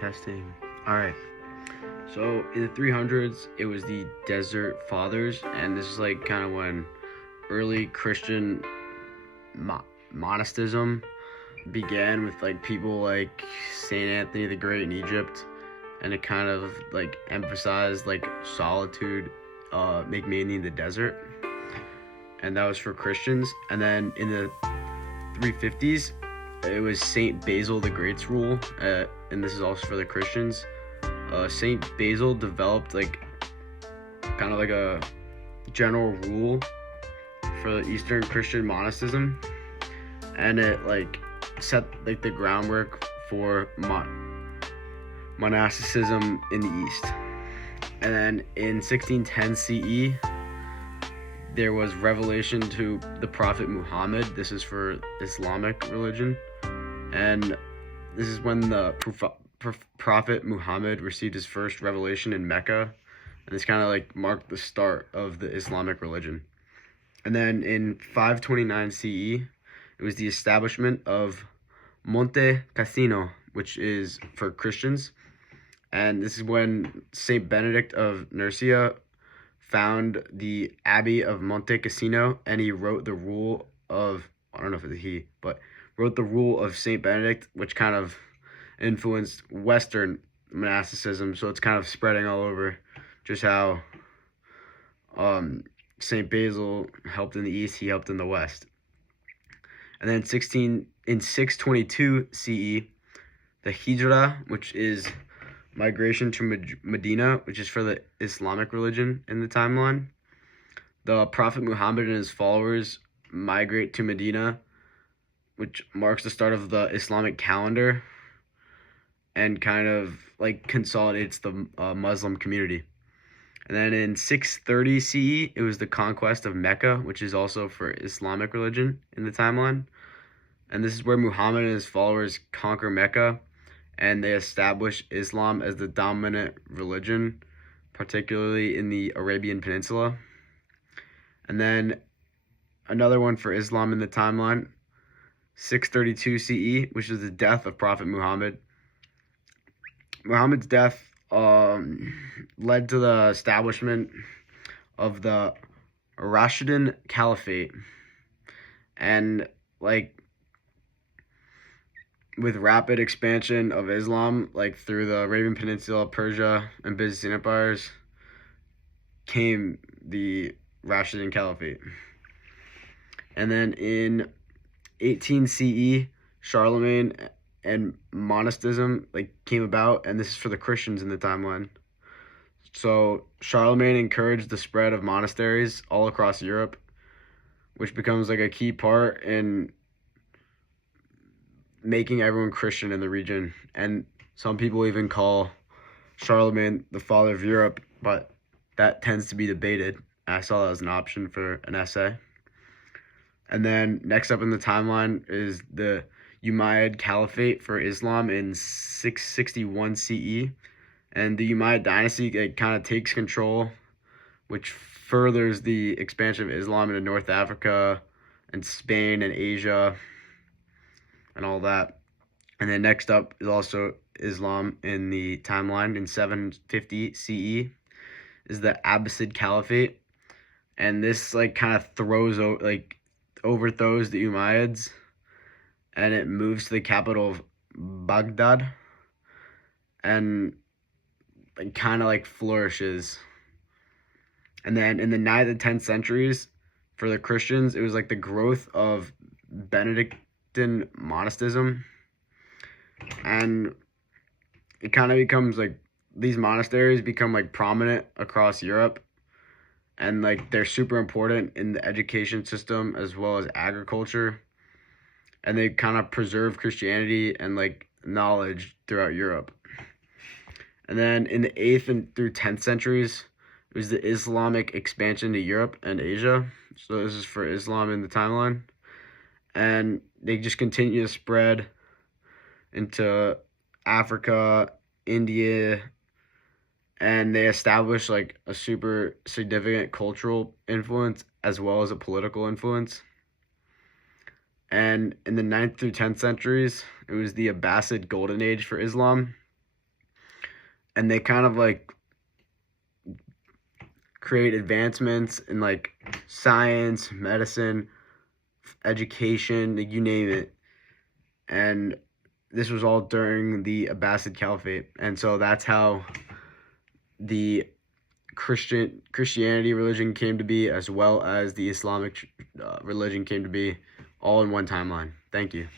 Testing. All right. So in the 300s, it was the Desert Fathers, and this is like kind of when early Christian monasticism began with like people like Saint Anthony the Great in Egypt, and it kind of like emphasized like solitude, mainly in the desert, and that was for Christians. And then in the 350s, it was Saint Basil the Great's rule, and this is also for the Christians. Saint Basil developed like kind of like a general rule for the Eastern Christian monasticism, and it like set like the groundwork for monasticism in the East. And then in 1610 CE, there was revelation to the Prophet Muhammad. This is for Islamic religion, and this is when the Prophet Muhammad received his first revelation in Mecca, and this kind of like marked the start of the Islamic religion. And then in 529 CE, it was the establishment of Monte Cassino, which is for Christians, and this is when Saint Benedict of Nursia found the Abbey of Monte Cassino, and he wrote the rule of, I don't know if it's he, but wrote the rule of Saint Benedict, which kind of influenced Western monasticism. So it's kind of spreading all over, just how Saint Basil helped in the East, he helped in the West. And then in 622 CE, the Hijra, which is migration to Medina, which is for the Islamic religion in the timeline. The Prophet Muhammad and his followers migrate to Medina, which marks the start of the Islamic calendar and kind of like consolidates the Muslim community. And then in 630 CE, it was the conquest of Mecca, which is also for Islamic religion in the timeline. And this is where Muhammad and his followers conquer Mecca, and they establish Islam as the dominant religion, particularly in the Arabian Peninsula. And then another one for Islam in the timeline, 632 CE, which is the death of Prophet Muhammad. Muhammad's death led to the establishment of the Rashidun Caliphate, and like with rapid expansion of Islam, like through the Arabian Peninsula, Persia, and Byzantine empires, came the Rashidun Caliphate. And then in 18 CE, Charlemagne and monasticism like came about, and this is for the Christians in the timeline. So Charlemagne encouraged the spread of monasteries all across Europe, which becomes like a key part in making everyone Christian in the region. And some people even call Charlemagne the father of Europe, but that tends to be debated. I saw that as an option for an essay. And then next up in the timeline is the Umayyad Caliphate for Islam in 661 CE. And the Umayyad dynasty kind of takes control, which furthers the expansion of Islam into North Africa and Spain and Asia and all that. And then next up is also Islam in the timeline in 750 CE is the Abbasid Caliphate. And this like kind of overthrows the Umayyads, and it moves to the capital of Baghdad, and it kind of like flourishes. And then in the 9th and 10th centuries, for the Christians, it was like the growth of Benedictine monasticism, and it kind of becomes like these monasteries become like prominent across Europe, and like they're super important in the education system as well as agriculture, and they kind of preserve Christianity and like knowledge throughout Europe. And then in the 8th and through 10th centuries, it was the Islamic expansion to Europe and Asia. So this is for Islam in the timeline. and they just continue to spread into Africa, India, and they established like a super significant cultural influence as well as a political influence. And in the 9th through 10th centuries, it was the Abbasid Golden Age for Islam. And they kind of like create advancements in like science, medicine, education, you name it. And this was all during the Abbasid Caliphate. And so that's how the Christianity religion came to be, as well as the Islamic religion came to be, all in one timeline. Thank you.